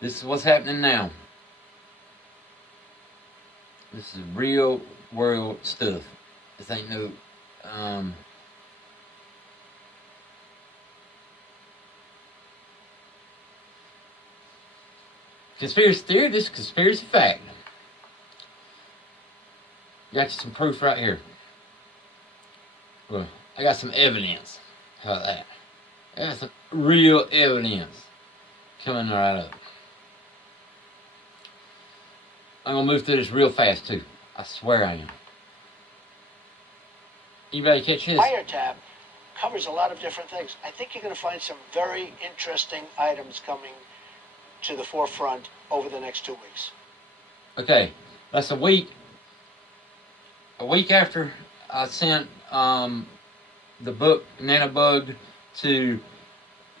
This is what's happening now. This is real world stuff. This ain't no conspiracy theory. This is conspiracy fact. Got you some proof right here. Well, I got some evidence. How about that? I got some real evidence coming right up. I'm gonna move through this real fast too. I swear I am. Anybody catch this? Wiretap covers a lot of different things. I think you're going to find some very interesting items coming to the forefront over the next 2 weeks. Okay, that's a week. A week after I sent the book Nanobug to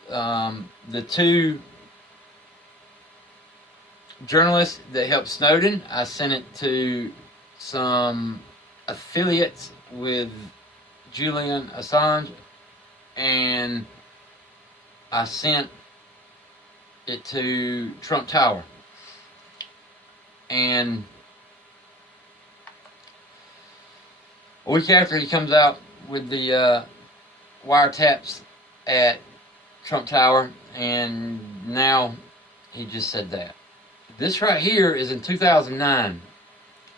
the two journalists that helped Snowden, I sent it to some affiliates with Julian Assange, and I sent it to Trump Tower. And a week after he comes out with the wiretaps at Trump Tower, and now he just said that. This right here is in 2009,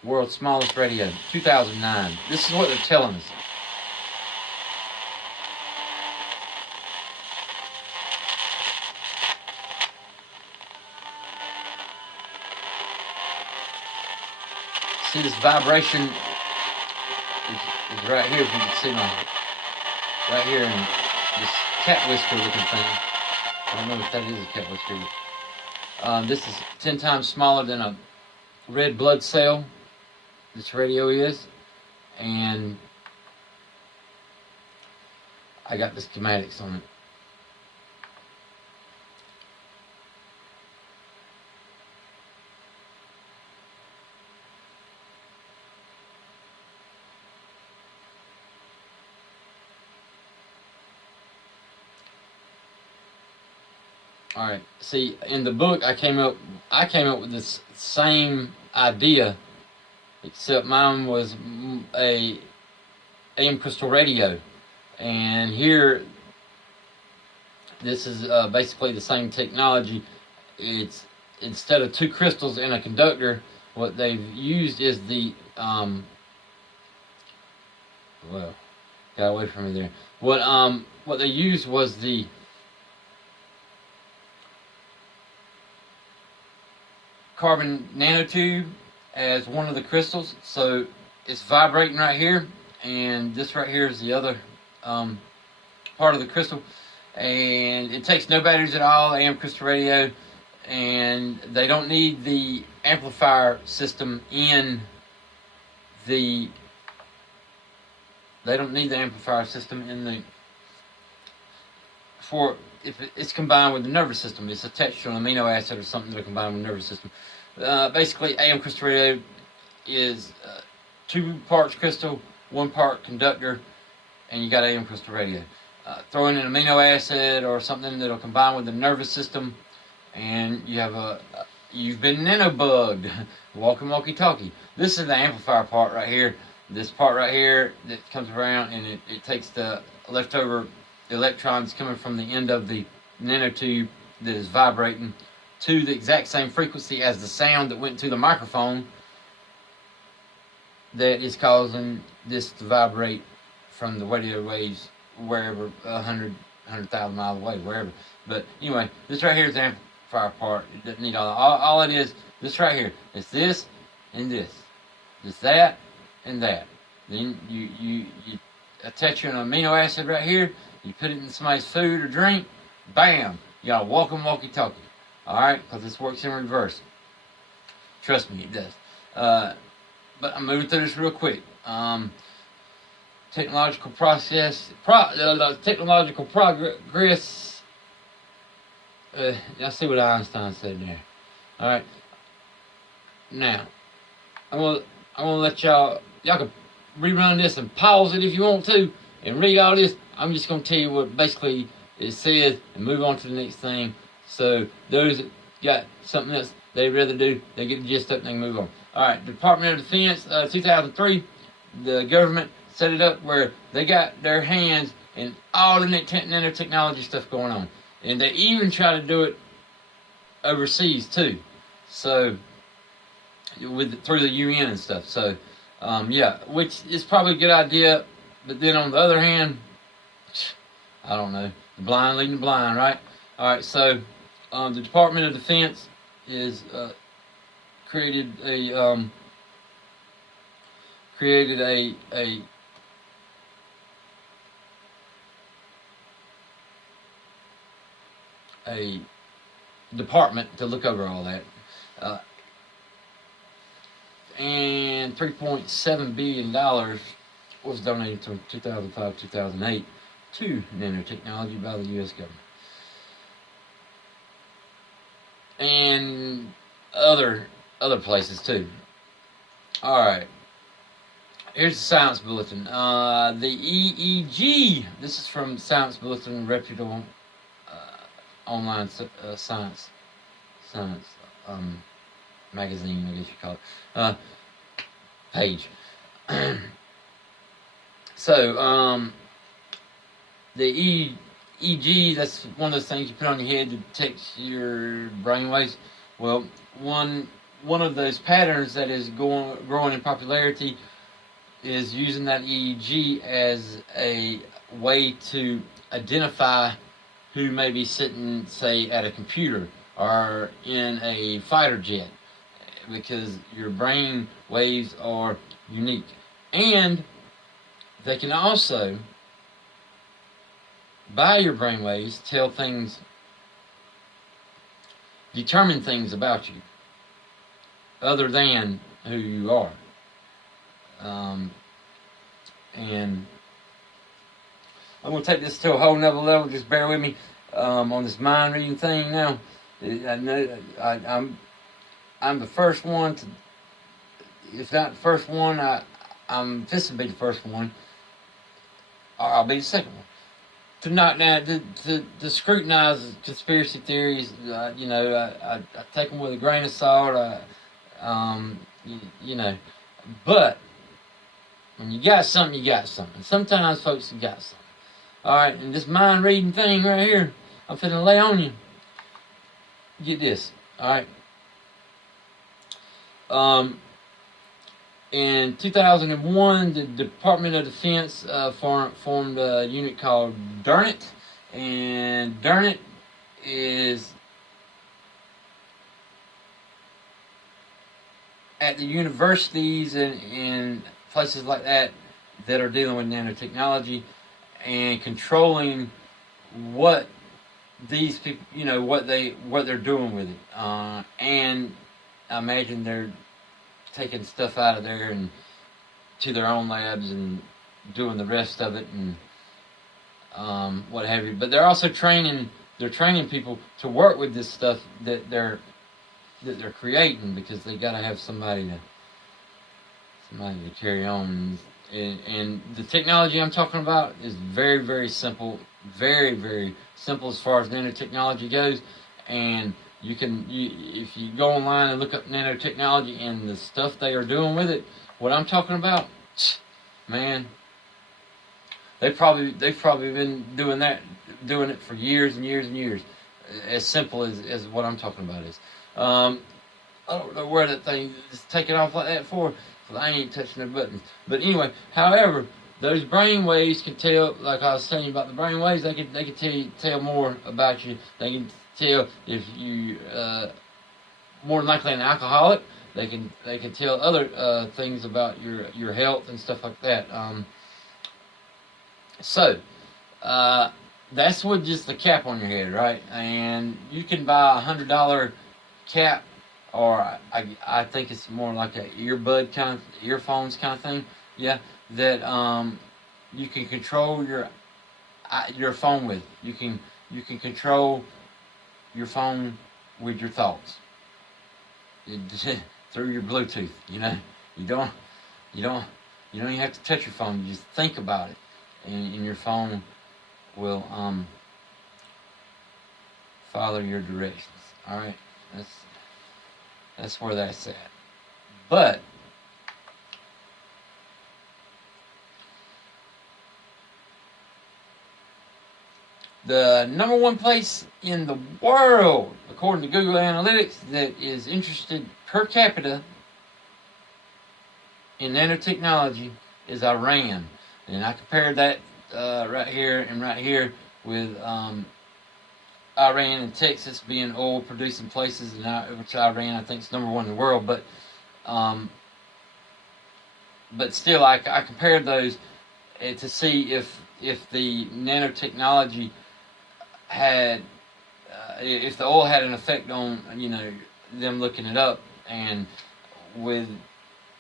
world's smallest radio, 2009. This is what they're telling us. See this vibration is right here, if you can see my, right here in this cat whisker looking thing. I don't know if that is a cat whisker. This is 10 times smaller than a red blood cell. This radio is. And I got the schematics on it. Alright, see, in the book I came up with this same idea, except mine was a AM crystal radio. And here, this is basically the same technology. It's, instead of two crystals in a conductor, what they've used is the, well, got away from me there. What they used was the carbon nanotube as one of the crystals. So it's vibrating right here, and this right here is the other part of the crystal, and it takes no batteries at all, AM crystal radio, and they don't need the amplifier system in the for if it's combined with the nervous system. It's attached to an amino acid or something that are combined with the nervous system. Basically, AM crystal radio is 2 parts crystal, 1 part conductor, and you got AM crystal radio. Throw in an amino acid or something that'll combine with the nervous system, and you have you've been nanobugged. Walkie-talkie. This is the amplifier part right here. This part right here that comes around, and it takes the leftover electrons coming from the end of the nanotube that is vibrating to the exact same frequency as the sound that went to the microphone that is causing this to vibrate from the radio waves wherever, 100,000 miles away, wherever. But anyway, this right here is the amplifier part. It doesn't need all it is, this right here. It's this and this. It's that and that. Then you attach an amino acid right here, you put it in somebody's food or drink, bam, you got a walkie-talkie. Alright, because this works in reverse. Trust me, it does. But I'm moving through this real quick. Technological progress. Y'all see what Einstein said there. Alright. Now, I'm gonna let y'all can rerun this and pause it if you want to and read all this. I'm just gonna tell you what basically it says and move on to the next thing. So those got something else they'd rather do, they get the gist up and they can move on. All right, Department of Defense, 2003, the government set it up where they got their hands in all the nanotechnology stuff going on. And they even try to do it overseas too. So, through the UN and stuff. So, yeah, which is probably a good idea. But then on the other hand, I don't know, the blind leading the blind, right? All right, so the Department of Defense is created a department to look over all that, and $3.7 billion was donated to 2005-2008 to nanotechnology by the U.S. government. And other places too. All right. Here's the Science Bulletin. The EEG. This is from Science Bulletin, reputable online science magazine, I guess you call it. Page. So the EEG, that's one of those things you put on your head to detect your brain waves. Well, one of those patterns that is growing in popularity is using that EEG as a way to identify who may be sitting, say, at a computer or in a fighter jet, because your brain waves are unique. And they can also, by your brain waves, determine things about you other than who you are. And I'm going to take this to a whole nother level. Just bear with me on this mind reading thing now. I know I'm the first one to, if not the first one, I'm fixing to be the first one, or I'll be the second one to knock down, to scrutinize conspiracy theories. I take them with a grain of salt. But when you got something, you got something. Sometimes folks have got something. All right, and this mind reading thing right here, I'm finna lay on you. Get this, all right. In 2001, the Department of Defense formed a unit called DERNIT, and DERNIT is at the universities and places like that are dealing with nanotechnology and controlling what these people, what they're doing with it. And I imagine they're taking stuff out of there and to their own labs and doing the rest of it and what have you. But they're also training people to work with this stuff that they're creating, because they got to have somebody to carry on. And the technology I'm talking about is very, very simple, very, very simple as far as nanotechnology goes. And if you go online and look up nanotechnology and the stuff they are doing with it, what I'm talking about, man, they've probably been doing it for years and years and years. As simple as what I'm talking about is. I don't know where that thing is taking off like that for. I ain't touching the buttons. But anyway, however, those brain waves can tell, like I was telling you about the brain waves, they can tell more about you. They can tell if you more than likely an alcoholic. They can tell other things about your health and stuff like that. So that's with just the cap on your head, right? And you can buy $100 cap, or I think it's more like a earphones kind of thing. Yeah, that you can control your phone with. You can control your phone with your thoughts through your Bluetooth. You don't even have to touch your phone. You just think about it, and your phone will follow your directions. All right. That's where that's at. But the number one place in the world, according to Google Analytics, that is interested per capita in nanotechnology is Iran. And I compared that right here and right here with Iran and Texas being oil producing places, and which Iran I think is number one in the world. But still, I compared those to see if the nanotechnology had, if the oil had an effect on, them looking it up. And with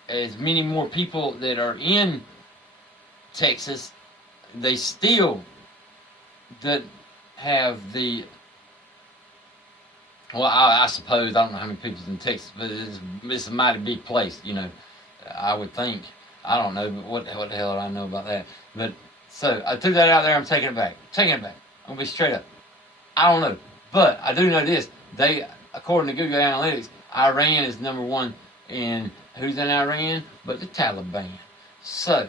as many more people that are in Texas, they still don't have the, well, I suppose, I don't know how many people's in Texas, but it's a mighty big place, I would think. I don't know, but what the hell do I know about that? But, so, I threw that out there, I'm taking it back. I'm going to be straight up. I don't know. But, I do know this. According to Google Analytics, Iran is number one. And who's in Iran? But the Taliban. So,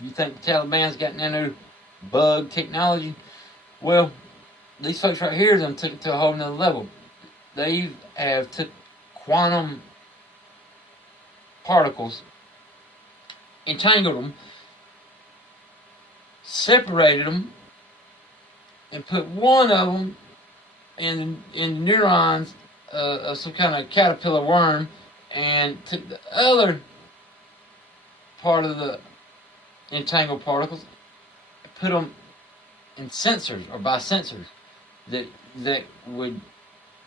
you think the Taliban's got nano bug technology? Well, these folks right here done took it to a whole nother level. They have took quantum particles, entangled them, separated them, and put one of them in neurons of some kind of caterpillar worm, and took the other part of the entangled particles, put them in sensors or by sensors that would,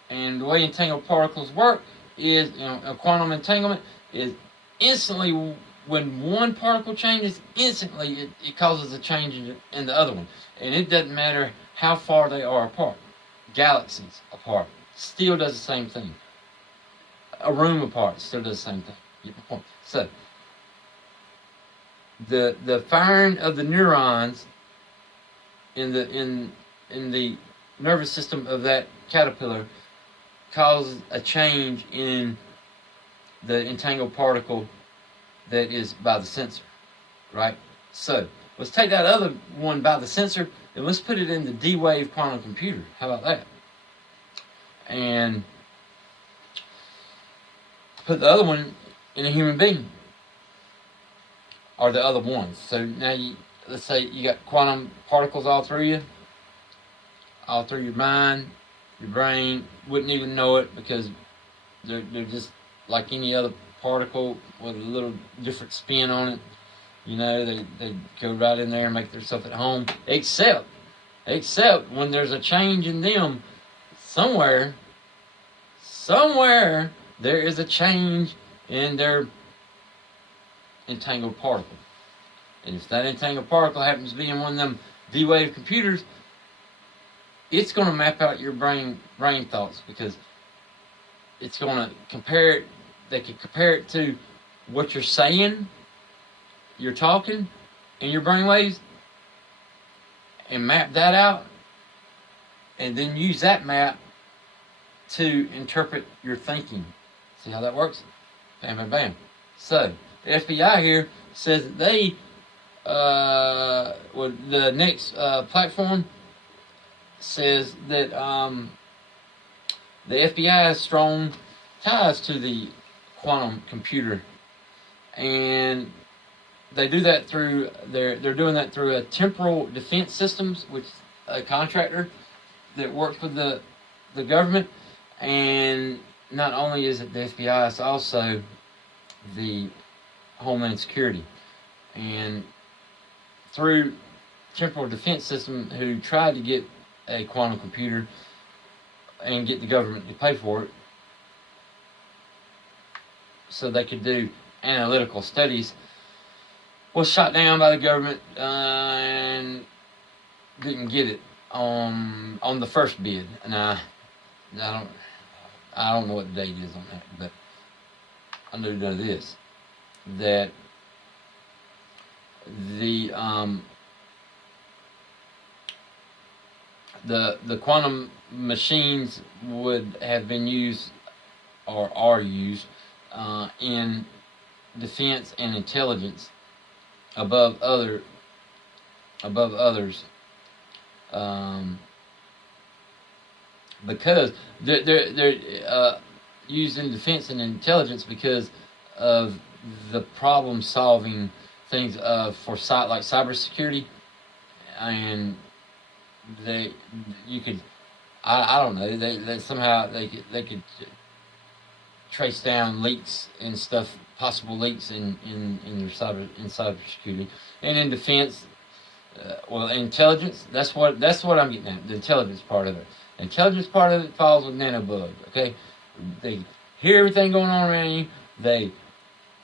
and the way entangled particles work is, a quantum entanglement is instantly, when one particle changes, instantly it causes a change in the other one. And it doesn't matter how far they are apart. Galaxies apart. Still does the same thing. A room apart still does the same thing. You get the point. So, the firing of the neurons in the nervous system of that caterpillar causes a change in the entangled particle that is by the sensor, right? So, let's take that other one by the sensor and let's put it in the D-Wave quantum computer. How about that? And put the other one in a human being, or the other ones. So now let's say you got quantum particles all through you, all through your mind, your brain. Wouldn't even know it because they're just like any other particle with a little different spin on it. They go right in there and make themselves at home. Except when there's a change in them, somewhere there is a change in their entangled particle. And if that entangled particle happens to be in one of them D-Wave computers, it's going to map out your brain thoughts, because it's going to compare it. They can compare it to what you're saying, you're talking, in your brain waves, and map that out, and then use that map to interpret your thinking. See how that works? Bam, bam, bam. So, the FBI here says that they, the next platform says that the FBI has strong ties to the quantum computer, and they do that through, they're doing that through a Temporal Defense Systems, which is a contractor that works with the government. And not only is it the FBI, it's also the Homeland Security. And through Temporal Defense System, who tried to get a quantum computer and get the government to pay for it so they could do analytical studies, was shot down by the government and didn't get it on the first bid. And I don't know what the date is on that, but I do know this, that the quantum machines would have been used or are used in defense and intelligence above others, because they're used in defense and intelligence because of the problem solving things for like cybersecurity, and you could, I don't know, they somehow they could trace down leaks and stuff, possible leaks in your cybersecurity, and in defense. Well, intelligence. That's what I'm getting at. The intelligence part of it. The intelligence part of it falls with nanobug. Okay, they hear everything going on around you. They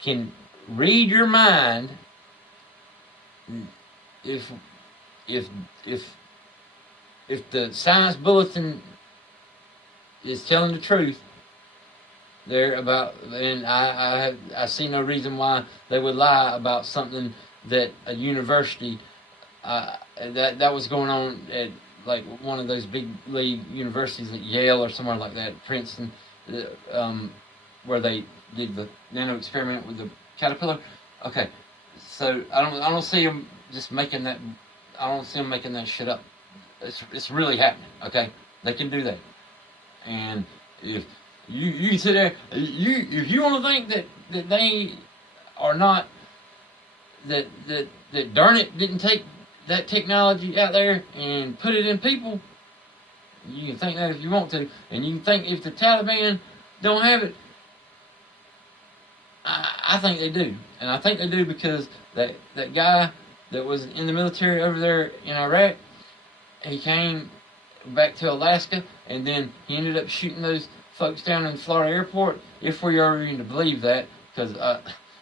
can read your mind. If the science bulletin is telling the truth, they're about, and I see no reason why they would lie about something that a university that was going on at like one of those big league universities at Yale or somewhere like that, Princeton, where they did the nano experiment with the caterpillar. Okay, so I don't see them just making that. I don't see them making that shit up. It's really happening. Okay, they can do that, and if you can sit there, if you want to think that they are not, that darn it didn't take that technology out there and put it in people, you can think that if you want to, and you can think if the Taliban don't have it. I think they do, and I think they do because that guy that was in the military over there in Iraq, he came back to Alaska, and then he ended up shooting those folks down in Florida airport. If we are even to believe that, because I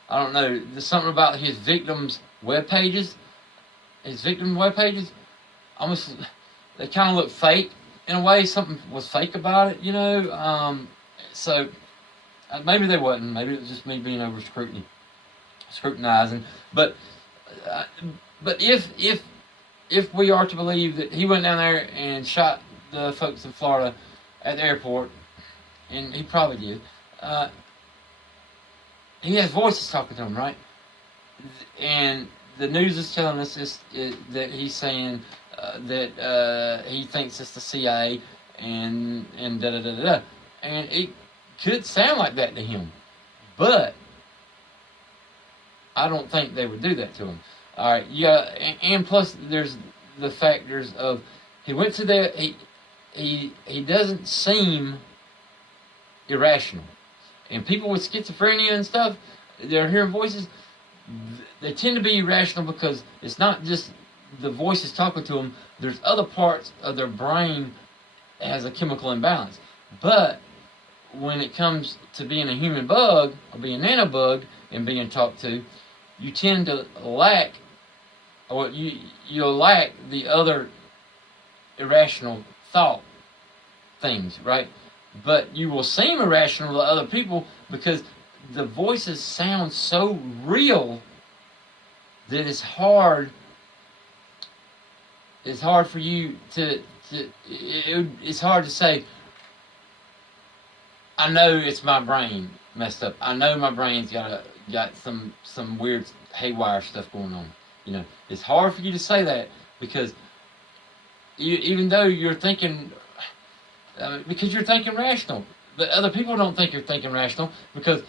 don't know, there's something about his victims' web pages. His victim web pages, almost, they kind of look fake in a way. Something was fake about it, you know. So maybe they wasn't. Maybe it was just me being over scrutinizing. But if we are to believe that he went down there and shot the folks in Florida at the airport, and he probably did, he has voices talking to him, right? And the news is telling us that he's saying that he thinks it's the CIA and da da da da, and it could sound like that to him, but I don't think they would do that to him. All right, yeah, and plus there's the factors of he went to there. He doesn't seem irrational, and people with schizophrenia and stuff, they're hearing voices. They tend to be irrational because it's not just the voices talking to them. There's other parts of their brain that has a chemical imbalance. But when it comes to being a human bug or being a nanobug and being talked to, you tend to lack, or you'll lack the other irrational thought things, right? But you will seem irrational to other people because the voices sound so real that it's hard for you it's hard to say, I know it's my brain messed up. I know my brain's got some weird haywire stuff going on. You know, it's hard for you to say that because even though you're thinking, because you're thinking rational, but other people don't think you're thinking rational because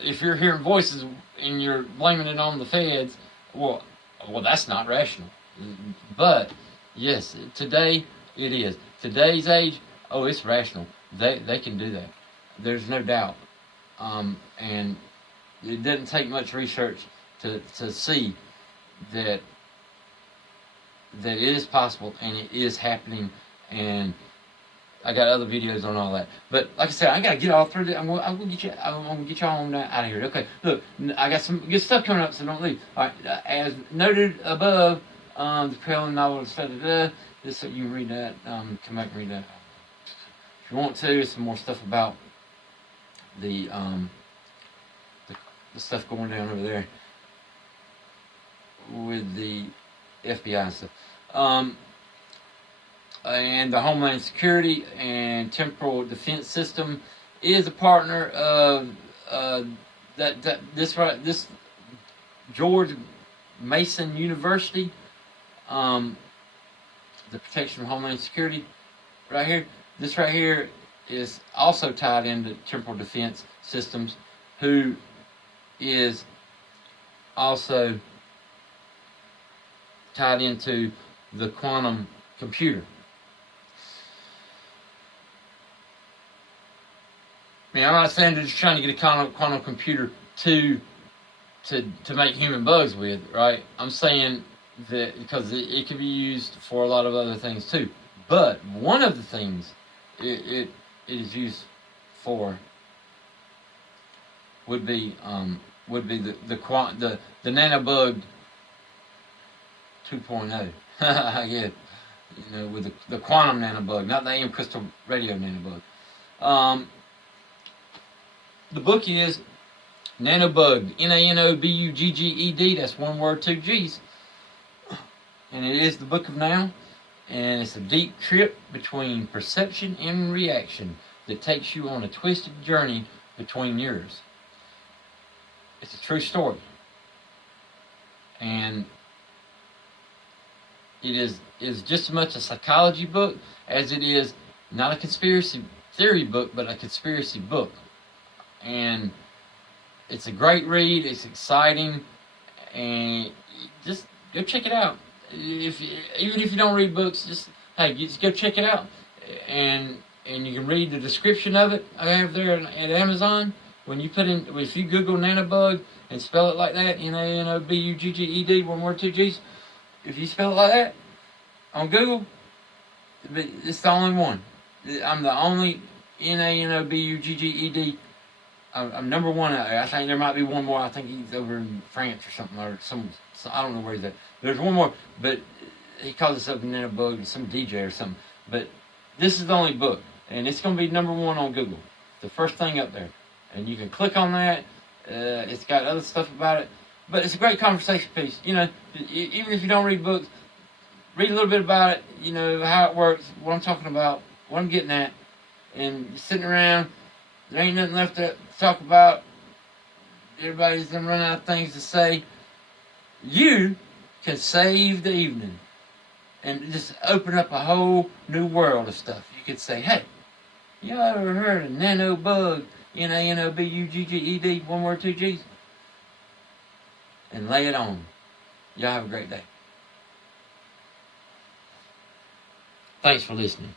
if you're hearing voices and you're blaming it on the feds, well, that's not rational. But yes, today it is. Today's age, it's rational. They can do that. There's no doubt. And it doesn't take much research to see that it is possible and it is happening. And I got other videos on all that. But like I said, I gotta get all through this. I'm gonna get y'all on out of here. Okay, look, I got some good stuff coming up, so don't leave. All right, as noted above, the compelling novel is this, so you can read that. Come back and read that if you want to. There's some more stuff about the stuff going down over there with the FBI and stuff. And the Homeland Security and Temporal Defense System is a partner of this George Mason University, the Protection of Homeland Security, right here. This right here is also tied into Temporal Defense Systems, who is also tied into the quantum computer. I mean, I'm not saying they're just trying to get a quantum computer to make human bugs with, right? I'm saying that because it can be used for a lot of other things too. But one of the things it is used for would be the nanobug 2.0. Yeah, you know, with the quantum nanobug, not the AM crystal radio nanobug. The book is Nanobug, N-A-N-O-B-U-G-G-E-D. That's one word, two G's. And it is the book of now. And it's a deep trip between perception and reaction that takes you on a twisted journey between yours. It's a true story. And it is just as much a psychology book as it is not a conspiracy theory book, but a conspiracy book. And it's a great read. It's exciting, and just go check it out. Even if you don't read books, just go check it out, and you can read the description of it. I have there at Amazon. If you Google nanobug and spell it like that, N-A-N-O-B-U-G-G-E-D, one word, two G's. If you spell it like that on Google, it's the only one. I'm the only N-A-N-O-B-U-G-G-E-D. I'm number one out there. I think there might be one more. I think he's over in France or something, or some I don't know where he's at. There's one more, but he calls himself Nanobug, some DJ or something. But this is the only book, and it's going to be number one on Google. The first thing up there, and you can click on that. It's got other stuff about it, but it's a great conversation piece. You know, even if you don't read books, read a little bit about it. You know how it works, what I'm talking about, what I'm getting at, and you're sitting around. There ain't nothing left to talk about. Everybody's done run out of things to say. You can save the evening and just open up a whole new world of stuff. You could say, hey, y'all ever heard of nanobug, N-A-N-O-B-U-G-G-E-D, one word, two G's? And lay it on. Y'all have a great day. Thanks for listening.